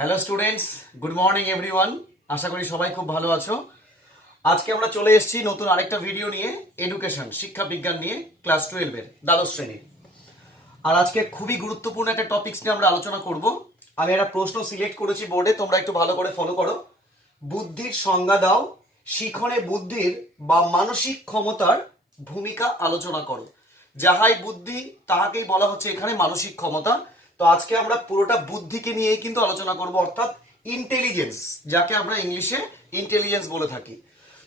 Hello students, good morning everyone. আশা করি সবাই খুব ভালো আছো। আজকে আমরা চলে এসেছি নতুন আরেকটা ভিডিও নিয়ে, এডুকেশন শিক্ষা বিজ্ঞান নিয়ে, ক্লাস 12 এর দ্বাদশ শ্রেণীর। আর আজকে খুবই গুরুত্বপূর্ণ একটা টপিকস নিয়ে আমরা আলোচনা করব। আমি একটা প্রশ্ন সিলেক্ট করেছি বোর্ডে, তোমরা একটু ভালো করে ফলো করো। বুদ্ধির সংজ্ঞা দাও, শিখনে বুদ্ধির বা মানসিক ক্ষমতার ভূমিকা আলোচনা করো। যাহাই বুদ্ধি তাহাকেই বলা হচ্ছে এখানে মানসিক ক্ষমতা। তো আজকে আমরা পুরোটা বুদ্ধিকে নিয়েই কিন্তু আলোচনা করব, অর্থাৎ ইন্টেলিজেন্স, যাকে আমরা ইংলিশে ইন্টেলিজেন্স বলে থাকি।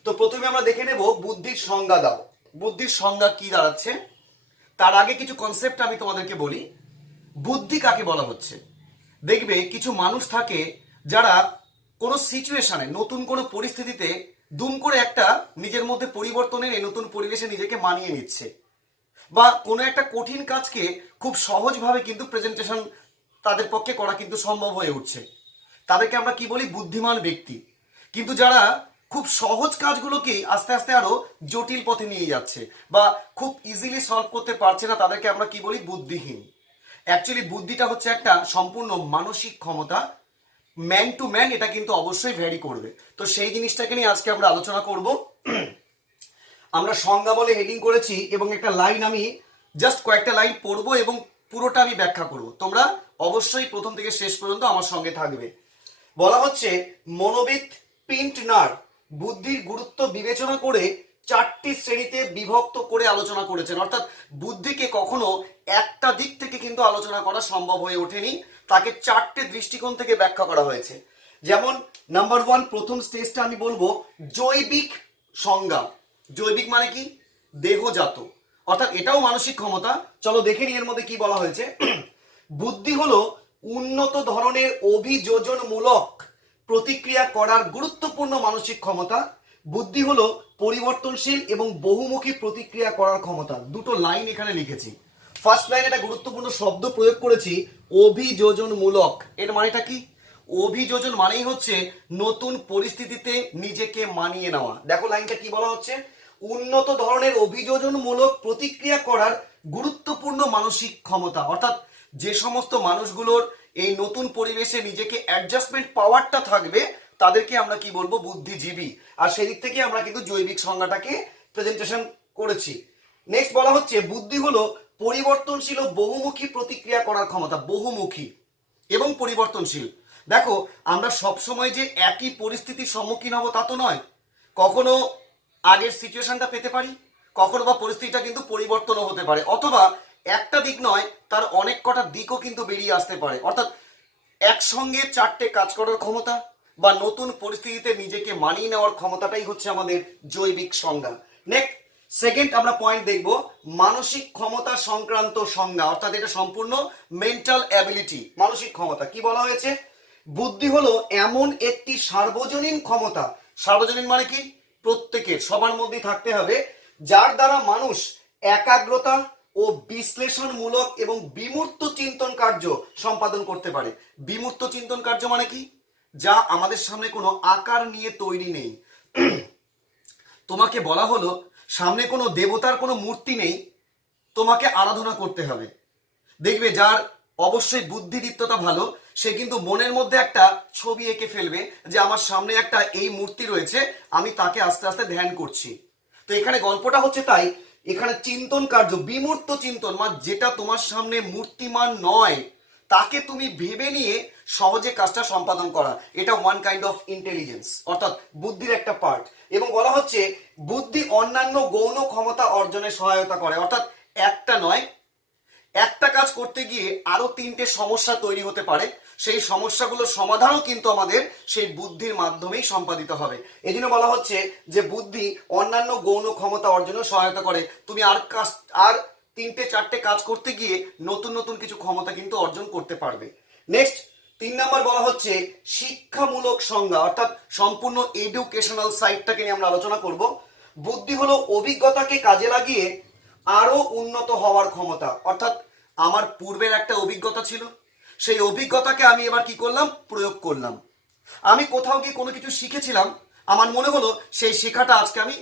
তো প্রথমে আমরা দেখে নেব বুদ্ধির সংজ্ঞা দাও। বুদ্ধির সংজ্ঞা কি দাঁড়াচ্ছে, তার আগে কিছু কনসেপ্ট আমি তোমাদেরকে বলি। বুদ্ধি কাকে বলা হচ্ছে? দেখবে কিছু মানুষ থাকে যারা কোনো সিচুয়েশনে, নতুন কোনো পরিস্থিতিতে দুম করে একটা নিজের মধ্যে পরিবর্তনের এই নতুন পরিবেশে নিজেকে মানিয়ে নিচ্ছে, বা কোনো একটা কঠিন কাজকে খুব সহজভাবে কিন্তু প্রেজেন্টেশন তাদের পক্ষে করা কিন্তু সম্ভব হয়ে উঠছে। তাদেরকে আমরা কি বলি? বুদ্ধিমান ব্যক্তি। কিন্তু যারা খুব সহজ কাজগুলোকেই আস্তে আস্তে আরো জটিল পথে নিয়ে যাচ্ছে বা খুব ইজিলি সলভ করতে পারছে না, তাদেরকে আমরা কি বলি? বুদ্ধিহীন। অ্যাকচুয়ালি বুদ্ধিটা হচ্ছে একটা সম্পূর্ণ মানসিক ক্ষমতা, ম্যান টু ম্যান এটা কিন্তু অবশ্যই ভ্যারি করবে। তো সেই জিনিসটাকে নিয়ে আজকে আমরা আলোচনা করব। আমরা সংজ্ঞা বলে হেডিং করেছি এবং একটা লাইন আমি জাস্ট কয়েকটা লাইন পড়বো এবং পুরোটা আমি ব্যাখ্যা করব। তোমরা অবশ্যই প্রথম থেকে শেষ পর্যন্ত আমার সঙ্গে থাকবে। বলা হচ্ছে মনোবিদ পিন্টনার বুদ্ধির গুরুত্ব বিবেচনা করে 4টি শ্রেণীতে বিভক্ত করে আলোচনা করেছেন। অর্থাৎ বুদ্ধিকে কখনো একটা দিক থেকে কিন্তু আলোচনা করা সম্ভব হয়ে ওঠেনি, তাকে 4টে দৃষ্টিকোণ থেকে ব্যাখ্যা করা হয়েছে। যেমন নাম্বার 1, প্রথম স্টেজটা আমি বলবো জৈবিক সংজ্ঞা। জৈবিক মানে কি? দেহজাত, অর্থাৎ এটাও মানসিক ক্ষমতা। চলো দেখে নি এর মধ্যে কি বলা হয়েছে। বুদ্ধি হলো উন্নত ধরনের অভিযোজনমূলক প্রতিক্রিয়া করার গুরুত্বপূর্ণ মানসিক ক্ষমতা। বুদ্ধি হলো পরিবর্তনশীল এবং বহুমুখী প্রতিক্রিয়া করার ক্ষমতা। দুটো লাইন এখানে লিখেছি। ফার্স্ট লাইনে একটা গুরুত্বপূর্ণ শব্দ প্রয়োগ করেছি, অভিযোজনমূলক। এর মানেটা কি? অভিযোজন মানেই হচ্ছে নতুন পরিস্থিতিতে নিজেকে মানিয়ে নেওয়া। দেখো লাইনটা কি বলা হচ্ছে, উন্নত ধরনের অভিযোজনমূলক প্রতিক্রিয়া করার গুরুত্বপূর্ণ মানসিক ক্ষমতা। অর্থাৎ যে সমস্ত মানুষগুলোর এই নতুন পরিবেশে নিজেকে অ্যাডজাস্টমেন্ট পাওয়ারটা থাকবে তাদেরকে আমরা কি বলবো? বুদ্ধিজীবী। আর সেই দিক থেকে আমরা কিন্তু জৈবিক সংজ্ঞাটাকে প্রেজেন্টেশন করেছি। নেক্সট বলা হচ্ছে বুদ্ধি হলো পরিবর্তনশীল ও বহুমুখী প্রতিক্রিয়া করার ক্ষমতা। বহুমুখী এবং পরিবর্তনশীল। দেখো আমরা সবসময় যে একই পরিস্থিতির সম্মুখীন হব তা তো নয়। কখনো আগের সিচুয়েশনটা পেতে পারি, কখনো বা পরিস্থিতিটা কিন্তু পরিবর্তনও হতে পারে, অথবা একটা দিক নয় তার অনেক কটা দিকও কিন্তু বেরিয়ে আসতে পারে। অর্থাৎ একসঙ্গে 4টে কাজ করার ক্ষমতা বা নতুন পরিস্থিতিতে নিজেকে মানিয়ে নেওয়ার ক্ষমতাটাই হচ্ছে আমাদের জৈবিক সংজ্ঞা। নেক্সট সেকেন্ড আমরা পয়েন্ট দেখব মানসিক ক্ষমতা সংক্রান্ত সংজ্ঞা, অর্থাৎ এটা সম্পূর্ণ মেন্টাল অ্যাবিলিটি। মানসিক ক্ষমতা কি বলা হয়েছে? বুদ্ধি হলো এমন একটি সার্বজনীন ক্ষমতা। সার্বজনীন মানে কি? প্রত্যেকের, সবার মধ্যেই থাকতে হবে, যার দ্বারা মানুষ একাগ্রতা ও বিশ্লেষণমূলক এবং বিমূর্ত চিন্তন কার্য সম্পাদন করতে পারে। বিমূর্ত চিন্তন কার্য মানে কি? যা আমাদের সামনে কোনো আকার নিয়ে তৈরি নেই। তোমাকে বলা হলো সামনে কোনো দেবতার কোনো মূর্তি নেই, তোমাকে আরাধনা করতে হবে। দেখবে যার অবশ্যই বুদ্ধিদীপ্ততা ভালো, সে কিন্তু মনের মধ্যে একটা ছবি এঁকে ফেলবে যে আমার সামনে একটা এই মূর্তি রয়েছে, আমি তাকে আস্তে আস্তে ধ্যান করছি। তো এখানে গল্পটা হচ্ছে তাই, এখানে চিন্তন কার্য, বিমূর্ত চিন্তন মানে যেটা তোমার সামনে মূর্তিমান নয় তাকে তুমি ভেবে নিয়ে সহজে কাজটা সম্পাদন করা, এটা ওয়ান কাইন্ড অফ ইন্টেলিজেন্স, অর্থাৎ বুদ্ধির একটা পার্ট। এবং বলা হচ্ছে বুদ্ধি অন্যান্য গৌণ ক্ষমতা অর্জনে সহায়তা করে। অর্থাৎ একটা নয়, একটা কাজ করতে গিয়ে আরো 3টে সমস্যা তৈরি হতে পারে, সেই সমস্যাগুলোর সমাধানও কিন্তু আমাদের সেই বুদ্ধির মাধ্যমেই সম্পাদিত হবে। এই জন্য বলা হচ্ছে যে বুদ্ধি অন্যান্য গৌণ ক্ষমতা অর্জনে সহায়তা করে। তুমি আর 3টে 4টে কাজ করতে গিয়ে নতুন নতুন কিছু ক্ষমতা কিন্তু অর্জন করতে পারবে। নেক্সট 3 নাম্বার বলা হচ্ছে শিক্ষামূলক সংজ্ঞা, অর্থাৎ সম্পূর্ণ এডুকেশনাল সাইডটাকে নিয়ে আমরা আলোচনা করব। বুদ্ধি হলো অভিজ্ঞতাকে কাজে লাগিয়ে আরো উন্নত হওয়ার ক্ষমতা। অর্থাৎ আমার পূর্বের একটা অভিজ্ঞতা ছিল, সেই অভিজ্ঞতাকে আমি এবার কি করলাম? প্রয়োগ করলাম। আমি কোথাও গিয়ে কোনো কিছু শিখেছিলাম, আমার মনে হলো সেই শেখাটা আজকে আমি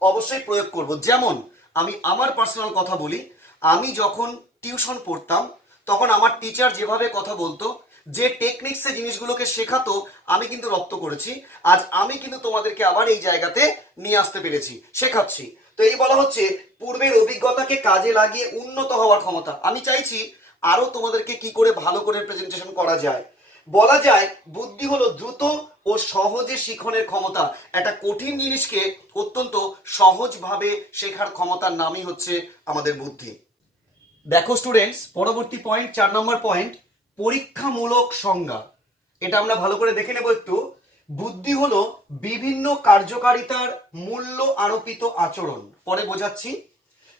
অবশ্যই প্রয়োগ করব। যেমন আমি আমার পার্সোনাল কথা বলি, আমি যখন টিউশন পড়তাম তখন আমার টিচার যেভাবে কথা বলতো যে টেকনিক্সে জিনিসগুলোকে শেখাতো আমি কিন্তু রপ্ত করেছি, আজ আমি কিন্তু তোমাদেরকে আবার এই জায়গাতে নিয়ে আসতে পেরেছি, শেখাচ্ছি। তো এই বলা হচ্ছে পূর্বের অভিজ্ঞতাকে কাজে লাগিয়ে উন্নত হওয়ার ক্ষমতা। আমি চাইছি আরো তোমাদেরকে কি করে ভালো করে প্রেজেন্টেশন করা যায়। বলা যায় বুদ্ধি হলো দ্রুত ও সহজে শিখনের ক্ষমতা। একটা কঠিন জিনিসকে অত্যন্ত সহজভাবে শেখার ক্ষমতার নামই হচ্ছে আমাদের বুদ্ধি। দেখো স্টুডেন্টস, পরবর্তী পয়েন্ট 4 নম্বর পয়েন্ট, পরীক্ষামূলক সংজ্ঞা। এটা আমরা ভালো করে দেখে নেব একটু। বুদ্ধি হলো বিভিন্ন কার্যকারিতার মূল্য আরোপিত আচরণ। পরে বোঝাচ্ছি।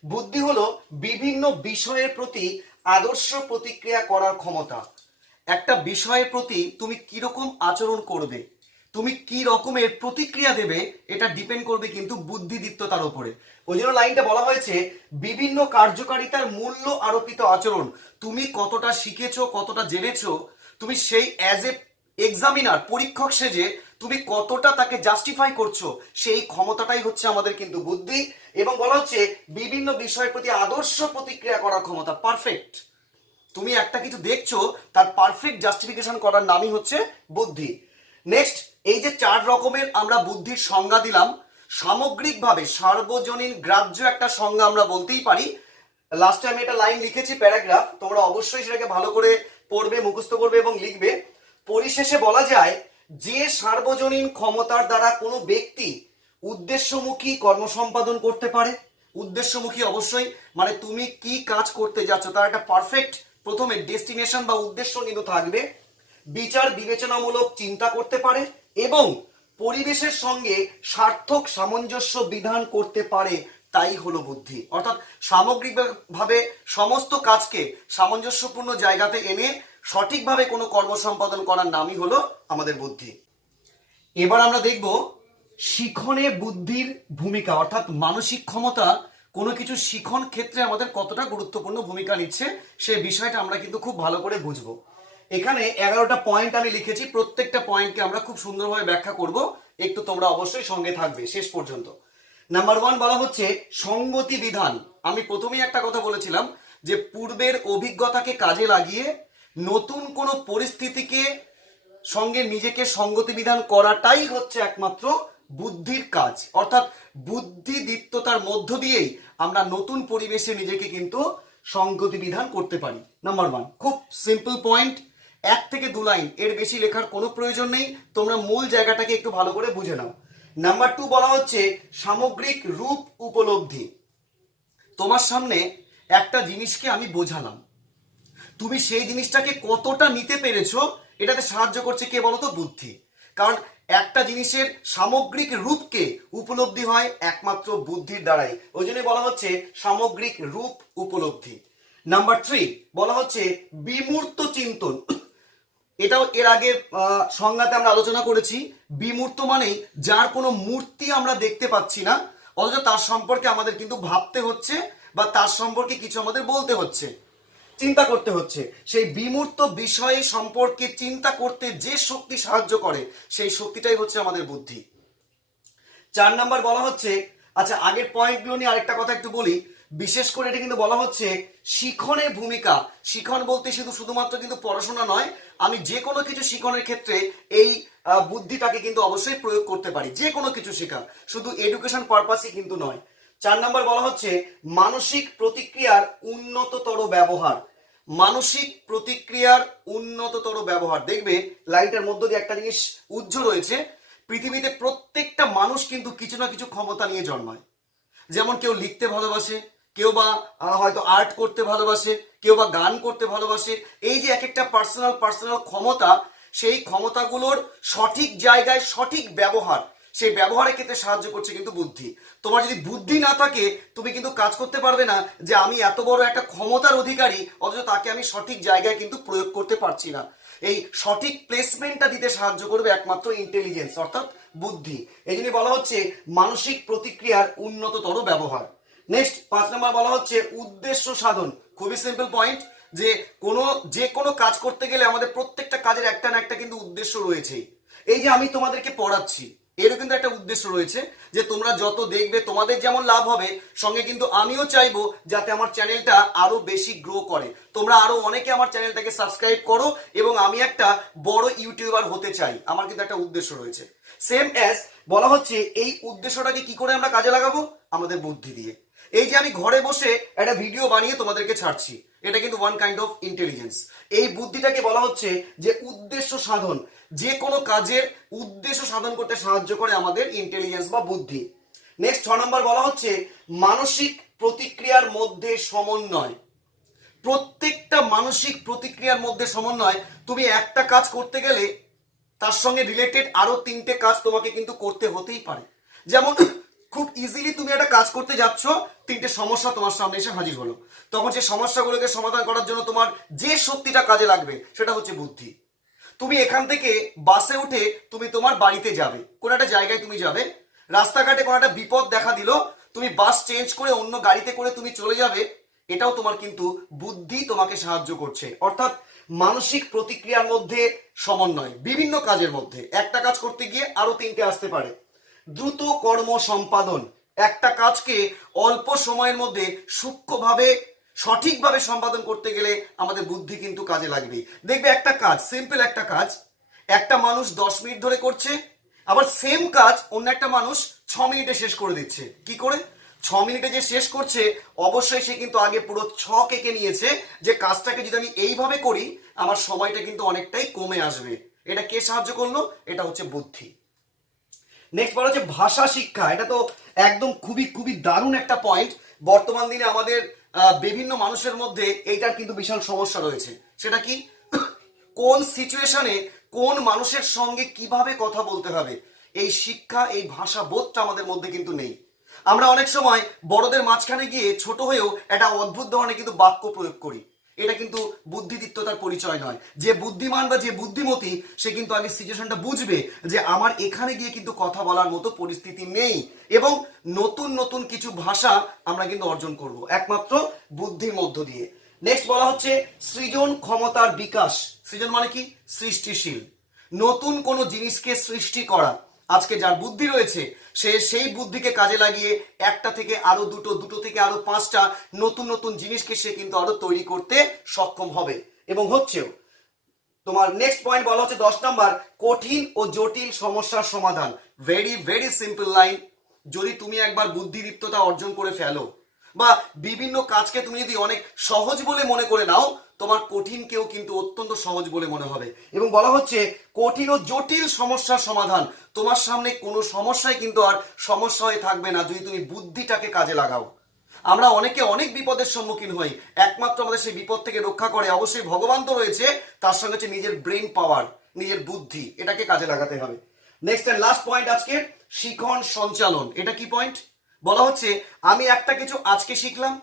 বুদ্ধি হলো বিভিন্ন বিষয়ের প্রতি আদর্শ প্রতিক্রিয়া করার ক্ষমতা। একটা বিষয়ের প্রতি তুমি কিরকম আচরণ করবে, তুমি কি রকমের প্রতিক্রিয়া দেবে, এটা ডিপেন্ড করবে কিন্তু বুদ্ধিদীপ্ততার উপরে। ওই জন্য লাইনটা বলা হয়েছে বিভিন্ন কার্যকারিতার মূল্য আরোপিত আচরণ। তুমি কতটা শিখেছো, কতটা জেনেছো, তুমি সেই অ্যাজ এ এক্সামিনার, পরীক্ষক সেজে তুমি কতটা তাকে জাস্টিফাই করছো, সেই ক্ষমতাটাই হচ্ছে আমাদের কিন্তু বুদ্ধি। এবং বলা হচ্ছে বিভিন্ন বিষয়ের প্রতি আদর্শ প্রতিক্রিয়া করার ক্ষমতা। পারফেক্ট, তুমি একটা কিছু দেখছো তার পারফেক্ট জাস্টিফিকেশন করার নামই হচ্ছে বুদ্ধি। নেক্সট, এই যে 4 রকমের আমরা বুদ্ধির সংজ্ঞা দিলাম, সামগ্রিকভাবে সার্বজনীন গ্রাহ্য একটা সংজ্ঞা আমরা বলতেই পারি। লাস্টে আমি একটা লাইন লিখেছি, প্যারাগ্রাফ, তোমরা অবশ্যই সেটাকে ভালো করে পড়বে, মুখস্থ করবে এবং লিখবে। পরিশেষে বলা যায় যে সার্বজনীন ক্ষমতার দ্বারা কোনো ব্যক্তি উদ্দেশ্যমুখী কর্ম সম্পাদন করতে পারে। উদ্দেশ্যমুখী অবশ্যই মানে তুমি কি কাজ করতে যাচ্ছ তার একটা পারফেক্ট প্রথমে ডেস্টিনেশন বা উদ্দেশ্য কিন্তু থাকবে। বিচার বিবেচনামূলক চিন্তা করতে পারে এবং পরিবেশের সঙ্গে সার্থক সামঞ্জস্য বিধান করতে পারে, তাই হলো বুদ্ধি। অর্থাৎ সামগ্রিকভাবে সমস্ত কাজকে সামঞ্জস্যপূর্ণ জায়গাতে এনে সঠিকভাবে কোনো কর্ম সম্পাদন করার নামই হলো আমাদের বুদ্ধি। এবার আমরা দেখব শিখনে বুদ্ধির ভূমিকা, অর্থাৎ মানসিক ক্ষমতা কোনো কিছু শিখন ক্ষেত্রে আমাদের কতটা গুরুত্বপূর্ণ ভূমিকা নিচ্ছে সেই বিষয়টা আমরা কিন্তু খুব ভালো করে বুঝবো। এখানে 11টা পয়েন্ট আমি লিখেছি, প্রত্যেকটা পয়েন্টকে আমরা খুব সুন্দরভাবে ব্যাখ্যা করব, একটু তোমরা অবশ্যই সঙ্গে থাকবে শেষ পর্যন্ত। নাম্বার 1 বলা হচ্ছে সঙ্গতি বিধান। আমি প্রথমেই একটা কথা বলেছিলাম যে পূর্বের অভিজ্ঞতাকে কাজে লাগিয়ে নতুন কোনো পরিস্থিতিকে সঙ্গে নিজেকে সঙ্গতি বিধান করাটাই হচ্ছে একমাত্র বুদ্ধির কাজ। অর্থাৎ বুদ্ধিদীপ্ততার মধ্য দিয়েই আমরা নতুন পরিবেশে নিজেকে কিন্তু সঙ্গতি বিধান করতে পারি। নাম্বার 1 খুব সিম্পল পয়েন্ট, 1 থেকে 2 লাইন, এর বেশি লেখার কোনো প্রয়োজন নেই, তোমরা মূল জায়গাটাকে একটু ভালো করে বুঝে নাও। নাম্বার 2 বলা হচ্ছে সামগ্রিক রূপ উপলব্ধি। তোমার সামনে একটা জিনিসকে আমি বোঝালাম, তুমি সেই জিনিসটাকে কতটা নিতে পেরেছো এটাতে সাহায্য করছে কে বলতো? বুদ্ধি। কারণ একটা জিনিসের সামগ্রিক রূপকে উপলব্ধি হয় একমাত্র বুদ্ধির দ্বারাই, ওই জন্য বলা হচ্ছে সামগ্রিক রূপ উপলব্ধি। নাম্বার 3 বলা হচ্ছে বিমূর্ত চিন্তন। এটাও এর আগের সংজ্ঞাতে আমরা আলোচনা করেছি। বিমূর্ত মানেই যার কোনো মূর্তি আমরা দেখতে পাচ্ছি না, অথচ তার সম্পর্কে আমাদের কিন্তু ভাবতে হচ্ছে বা তার সম্পর্কে কিছু আমাদের বলতে হচ্ছে, চিন্তা করতে হচ্ছে। সেই বিমূর্ত বিষয়ে সম্পর্কে চিন্তা করতে যে শক্তি সাহায্য করে সেই শক্তিটাই হচ্ছে আমাদের বুদ্ধি। 4 নাম্বার বলা হচ্ছে, আচ্ছা আগের পয়েন্টগুলো নিয়ে আরেকটা কথা একটু বলি, বিশেষ করে এটা কিন্তু বলা হচ্ছে শিখনের ভূমিকা। শিখন বলতে শুধুমাত্র কিন্তু পড়াশোনা নয়, আমি যে কোনো কিছু শিখনের ক্ষেত্রে এই বুদ্ধিটাকে কিন্তু অবশ্যই প্রয়োগ করতে পারি, যে কোনো কিছু শেখা, শুধু এডুকেশন পারপাসই কিন্তু নয়। 4 নাম্বার বলা হচ্ছে মানসিক প্রতিক্রিয়ার উন্নততর ব্যবহার। মানসিক প্রতিক্রিয়ার উন্নততর ব্যবহার। দেখবে লাইনটার মধ্য দিয়ে একটা জিনিস উজ্জ্বল রয়েছে, পৃথিবীতে প্রত্যেকটা মানুষ কিন্তু কিছু না কিছু ক্ষমতা নিয়ে জন্মায়। যেমন কেউ লিখতে ভালোবাসে, কেউ বা হয়তো আর্ট করতে ভালোবাসে, কেউ বা গান করতে ভালোবাসে। এই যে এক একটা পার্সোনাল ক্ষমতা, সেই ক্ষমতাগুলোর সঠিক জায়গায় সঠিক ব্যবহার, সেই ব্যবহারের ক্ষেত্রে সাহায্য করছে কিন্তু বুদ্ধি। তোমার যদি বুদ্ধি না থাকে তুমি কিন্তু কাজ করতে পারবে না, যে আমি এত বড় একটা ক্ষমতার অধিকারী অথচ তাকে আমি সঠিক জায়গায় কিন্তু প্রয়োগ করতে পারছি না। এই সঠিক প্লেসমেন্টটা দিতে সাহায্য করবে একমাত্র ইন্টেলিজেন্স অর্থাৎ বুদ্ধি। এই জন্য বলা হচ্ছে মানসিক প্রতিক্রিয়ার উন্নততর ব্যবহার। নেক্সট 5 নম্বর বলা হচ্ছে উদ্দেশ্য সাধন। খুবই সিম্পল পয়েন্ট, যে কোনো কাজ করতে গেলে আমাদের প্রত্যেকটা কাজের একটা না একটা কিন্তু উদ্দেশ্য রয়েছে। এই যে আমি তোমাদেরকে পড়াচ্ছি, এরও কিন্তু একটা উদ্দেশ্য রয়েছে যে তোমরা যত দেখবে তোমাদের যেমন লাভ হবে, সঙ্গে কিন্তু আমিও চাইবো যাতে আমার চ্যানেলটা আরো বেশি গ্রো করে, তোমরা আরো অনেকে আমার চ্যানেলটাকে সাবস্ক্রাইব করো এবং আমি একটা বড় ইউটিউবার হতে চাই। আমার কিন্তু একটা উদ্দেশ্য রয়েছে। সেম অ্যাজ বলা হচ্ছে এই উদ্দেশ্যটাকে কি করে আমরা কাজে লাগাবো? আমাদের বুদ্ধি দিয়ে। এই যে আমি ঘরে বসে একটা ভিডিও বানিয়ে তোমাদেরকে ছাড়ছি, এটা কিন্তু ওয়ান কাইন্ড অফ ইন্টেলিজেন্স। এই বুদ্ধিটাকে বলা হচ্ছে যে উদ্দেশ্য সাধন, যে কোনো কাজের উদ্দেশ্য সাধন করতে সাহায্য করে আমাদের ইন্টেলিজেন্স বা বুদ্ধি। নেক্সট 6 নম্বর বলা হচ্ছে মানসিক প্রতিক্রিয়ার মধ্যে সমন্বয়। প্রত্যেকটা মানসিক প্রতিক্রিয়ার মধ্যে সমন্বয়। তুমি একটা কাজ করতে গেলে তার সঙ্গে রিলেটেড আরো 3টে কাজ তোমাকে কিন্তু করতে হতেই পারে। যেমন খুব ইজিলি তুমি একটা কাজ করতে যাচ্ছ, 3টে সমস্যা তোমার সামনে এসে হাজির হলো, তখন সেই সমস্যাগুলোকে সমাধান করার জন্য তোমার যে শক্তিটা কাজে লাগবে সেটা হচ্ছে বুদ্ধি। তুমি এখান থেকে বাসে উঠে তুমি তোমার বাড়িতে যাবে, কোনো একটা জায়গায় তুমি যাবে, রাস্তাঘাটে কোনো একটা বিপদ দেখা দিল, তুমি বাস চেঞ্জ করে অন্য গাড়িতে করে তুমি চলে যাবে, এটাও তোমার কিন্তু বুদ্ধি তোমাকে সাহায্য করছে। অর্থাৎ মানসিক প্রতিক্রিয়ার মধ্যে সমন্বয়, বিভিন্ন কাজের মধ্যে একটা কাজ করতে গিয়ে আরো 3টে আসতে পারে। দ্রুত কর্ম সম্পাদন, একটা কাজকে অল্প সময়ের মধ্যে সূক্ষ্মভাবে সঠিকভাবে সম্পাদন করতে গেলে আমাদের বুদ্ধি কিন্তু কাজে লাগবে। দেখবে একটা কাজ, সিম্পল একটা কাজ একটা মানুষ 10 মিনিট ধরে করছে, আবার সেম কাজ অন্য একটা মানুষ 6 মিনিটে শেষ করে দিচ্ছে। কি করে? 6 মিনিটে যে শেষ করছে অবশ্যই সে কিন্তু আগে পুরো ছক এঁকে নিয়েছে যে কাজটাকে যদি আমি এইভাবে করি আমার সময়টা কিন্তু অনেকটাই কমে আসবে। এটা কে সাহায্য করলো? এটা হচ্ছে বুদ্ধি। নেক্সট বলা হচ্ছে ভাষা শিক্ষা। এটা তো একদম খুবই খুবই দারুণ একটা পয়েন্ট। বর্তমান দিনে আমাদের বিভিন্ন মানুষের মধ্যে এইটার কিন্তু বিশাল সমস্যা রয়েছে। সেটা কি? কোন সিচুয়েশনে কোন মানুষের সঙ্গে কিভাবে কথা বলতে হবে, এই শিক্ষা, এই ভাষা বোধটা আমাদের মধ্যে কিন্তু নেই। আমরা অনেক সময় বড়দের মাঝখানে গিয়ে ছোট হয়েও একটা অদ্ভুত ধরনের কিন্তু বাক্য প্রয়োগ করি। এটা কিন্তু বুদ্ধিদীপ্ততার পরিচয় নয়। যে বুদ্ধিমান বা যে বুদ্ধিমতী সে কিন্তু আগে সিচুয়েশনটা বুঝবে যে আমার এখানে গিয়ে কিন্তু কথা বলার মতো পরিস্থিতি নেই, এবং নতুন নতুন কিছু ভাষা আমরা কিন্তু অর্জন করব একমাত্র বুদ্ধির মধ্য দিয়ে। নেক্সট বলা হচ্ছে সৃজন ক্ষমতার বিকাশ। সৃজন মানে কি? সৃষ্টিশীল, নতুন কোনো জিনিসকে সৃষ্টি করা। আজকে যার বুদ্ধি রয়েছে সে সেই বুদ্ধিকে কাজে লাগিয়ে একটা থেকে আরো দুটো, দুটো থেকে আরো 5টা নতুন নতুন জিনিসকে সে কিন্তু আরো তৈরি করতে সক্ষম হবে এবং হচ্ছেও। তোমার নেক্সট পয়েন্ট বলা হচ্ছে 10 নাম্বার কঠিন ও জটিল সমস্যার সমাধান। Very very simple line. যদি তুমি একবার বুদ্ধিদীপ্ততা অর্জন করে ফেলো বা বিভিন্ন কাজকে তুমি যদি অনেক সহজ বলে মনে করে নাও, তোমার কঠিনকেও কিন্তু অত্যন্ত সহজ বলে মনে হবে। এবং বলা হচ্ছে কঠিন ও জটিল সমস্যার সমাধান। তোমার সামনে কোনো সমস্যাই কিন্তু আর সমস্যা হয়ে থাকবে না যদি তুমি বুদ্ধিটাকে কাজে লাগাও। আমরা অনেকে অনেক বিপদের সম্মুখীন হই, একমাত্র আমাদের সেই বিপদ থেকে রক্ষা করে অবশ্যই ভগবান তো রয়েছে, তার সঙ্গে হচ্ছে নিজের ব্রেন পাওয়ার, নিজের বুদ্ধি, এটাকে কাজে লাগাতে হবে। নেক্সট এন্ড লাস্ট পয়েন্ট আজকে শিখন সঞ্চালন। এটা কি পয়েন্ট? বলা হচ্ছে আমি একটা কিছু আজকে শিখলাম,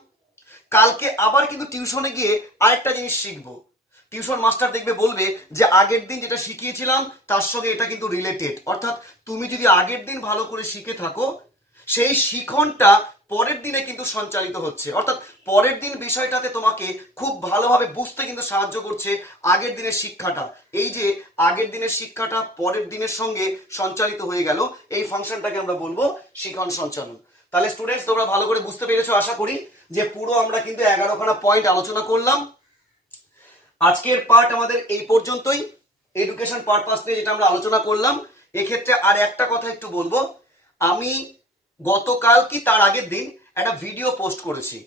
কালকে আবার কিন্তু টিউশনে গিয়ে আরেকটা জিনিস শিখবো। টিউশন মাস্টার দেখবে বলবে যে আগের দিন যেটা শিখিয়েছিলাম তার সঙ্গে এটা কিন্তু রিলেটেড। অর্থাৎ তুমি যদি আগের দিন ভালো করে শিখে থাকো সেই শিখনটা পরের দিনে কিন্তু সঞ্চালিত হচ্ছে। অর্থাৎ পরের দিন বিষয়টাতে তোমাকে খুব ভালোভাবে বুঝতে কিন্তু সাহায্য করছে আগের দিনের শিক্ষাটা। এই যে আগের দিনের শিক্ষাটা পরের দিনের সঙ্গে সঞ্চালিত হয়ে গেল, এই ফাংশনটাকে আমরা বলবো শিখন সঞ্চালন। তাহলে স্টুডেন্টস তোমরা ভালো করে বুঝতে পেরেছো আশা করি, যে পুরো আমরা কিন্তু 11খানা পয়েন্ট আলোচনা করলাম। আজকের পার্ট আমাদের এই পর্যন্তই। এডুকেশন পারপাস নিয়ে যেটা আমরা আলোচনা করলাম, এক্ষেত্রে আর একটা কথা একটু বলবো। আমি গতকাল কি তার আগের দিন একটা ভিডিও পোস্ট করেছি,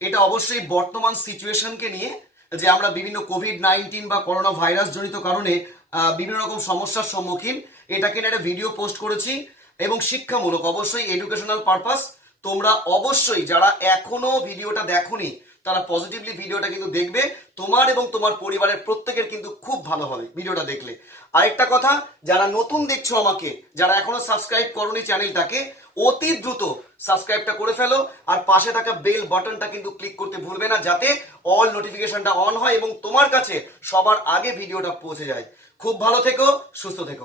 এটা অবশ্যই বর্তমান সিচুয়েশনকে নিয়ে, যে আমরা বিভিন্ন কোভিড-19 বা করোনা ভাইরাস জনিত কারণে বিভিন্ন রকম সমস্যার সম্মুখীন, এটাকে নিয়ে একটা ভিডিও পোস্ট করেছি এবং শিক্ষামূলক, অবশ্যই এডুকেশনাল পারপাস। তোমরা অবশ্যই যারা এখনো ভিডিওটা দেখোনি তারা পজিটিভলি ভিডিওটা কিন্তু দেখবে, তোমার এবং তোমার পরিবারের প্রত্যেকের কিন্তু খুব ভালো হবে ভিডিওটা দেখলে। আরেকটা কথা, যারা নতুন দেখছো আমাকে, যারা এখনো সাবস্ক্রাইব করোনি চ্যানেলটাকে, অতি দ্রুত সাবস্ক্রাইবটা করে ফেলো আর পাশে থাকা বেল বাটনটা কিন্তু ক্লিক করতে ভুলবে না, যাতে অল নোটিফিকেশনটা অন হয় এবং তোমার কাছে সবার আগে ভিডিওটা পৌঁছে যায়। খুব ভালো থেকো, সুস্থ থেকো।